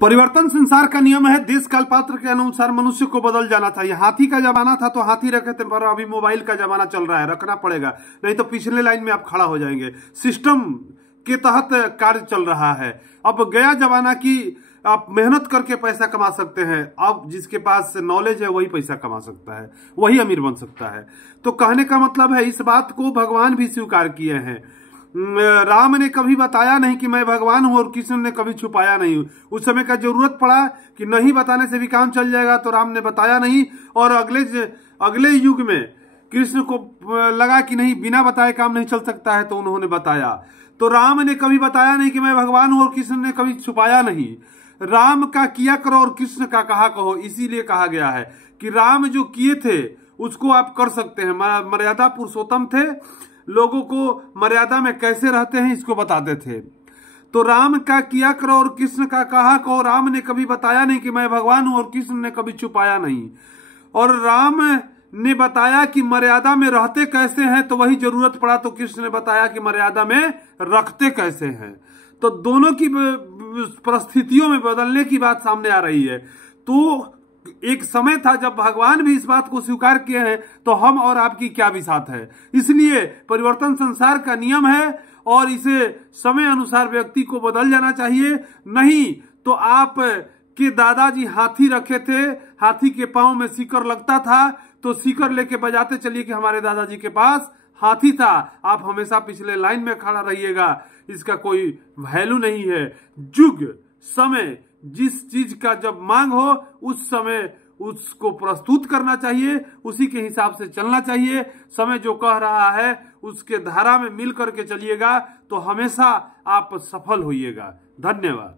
परिवर्तन संसार का नियम है। देश काल पात्र के अनुसार मनुष्य को बदल जाना चाहिए। हाथी का जमाना था तो हाथी रखे थे, पर अभी मोबाइल का जमाना चल रहा है, रखना पड़ेगा, नहीं तो पिछले लाइन में आप खड़ा हो जाएंगे। सिस्टम के तहत कार्य चल रहा है। अब गया जमाना की आप मेहनत करके पैसा कमा सकते हैं। अब जिसके पास नॉलेज है वही पैसा कमा सकता है, वही अमीर बन सकता है। तो कहने का मतलब है, इस बात को भगवान भी स्वीकार किए हैं। राम ने कभी बताया नहीं कि मैं भगवान हूं, और कृष्ण ने कभी छुपाया नहीं। उस समय का जरूरत पड़ा कि नहीं बताने से भी काम चल जाएगा, तो राम ने बताया नहीं। और अगले युग में कृष्ण को लगा कि नहीं, बिना बताए काम नहीं चल सकता है, तो उन्होंने बताया। तो राम ने कभी बताया नहीं कि मैं भगवान हूं, और कृष्ण ने कभी छुपाया नहीं। राम का किया करो और कृष्ण का कहा कहो, इसीलिए कहा गया है कि राम जो किए थे उसको आप कर सकते हैं। मर्यादा पुरुषोत्तम थे, लोगों को मर्यादा में कैसे रहते हैं इसको बताते थे। तो राम का किया करो और कृष्ण का कहा कहो। राम ने कभी बताया नहीं कि मैं भगवान हूं, और कृष्ण ने कभी छुपाया नहीं। और राम ने बताया कि मर्यादा में रहते कैसे हैं, तो वही जरूरत पड़ा तो कृष्ण ने बताया कि मर्यादा में रखते कैसे हैं। तो दोनों की परिस्थितियों में बदलने की बात सामने आ रही है। तो एक समय था जब भगवान भी इस बात को स्वीकार किए हैं, तो हम और आपकी क्या विसात है। इसलिए परिवर्तन संसार का नियम है, और इसे समय अनुसार व्यक्ति को बदल जाना चाहिए। नहीं तो आप के दादाजी हाथी रखे थे, हाथी के पांव में सीकर लगता था, तो सीकर लेके बजाते चलिए कि हमारे दादाजी के पास हाथी था। आप हमेशा पिछले लाइन में खड़ा रहिएगा, इसका कोई वैल्यू नहीं है। युग समय जिस चीज का जब मांग हो उस समय उसको प्रस्तुत करना चाहिए, उसी के हिसाब से चलना चाहिए। समय जो कह रहा है उसके धारा में मिल करके चलिएगा तो हमेशा आप सफल होइएगा। धन्यवाद।